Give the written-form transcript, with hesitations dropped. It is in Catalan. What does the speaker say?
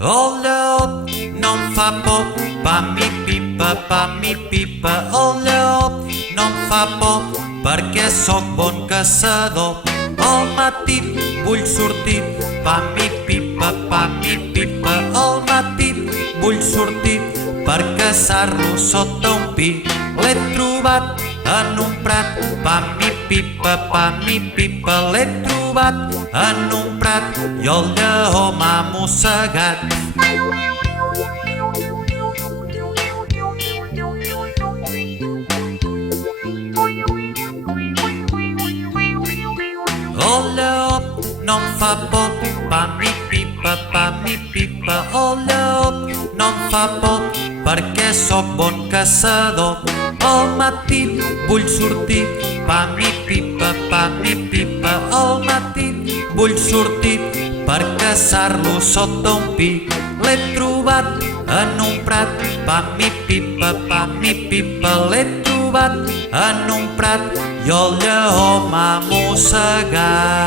Olha, non fa por, pa mi pipa. Olha, non fa por, perquè sóc bon caçador. Al matí vull sortir, pa mi pipa. Al matí vull sortir per caçar-lo sota un pi. L'he trobat en un prat, pa mi pipa. L'he trobat en un prat i el lleó m'ha mossegat. El lleó no em fa por, pa mi pipa. El lleó no em fa por perquè sóc bon caçador. Al matí vull sortir, pa mi pipa. Al matí vull sortir per caçar-lo sota un pi. L'he trobat en un prat, pa mi pipa. L'he trobat en un prat i el lleó m'ha mossegat.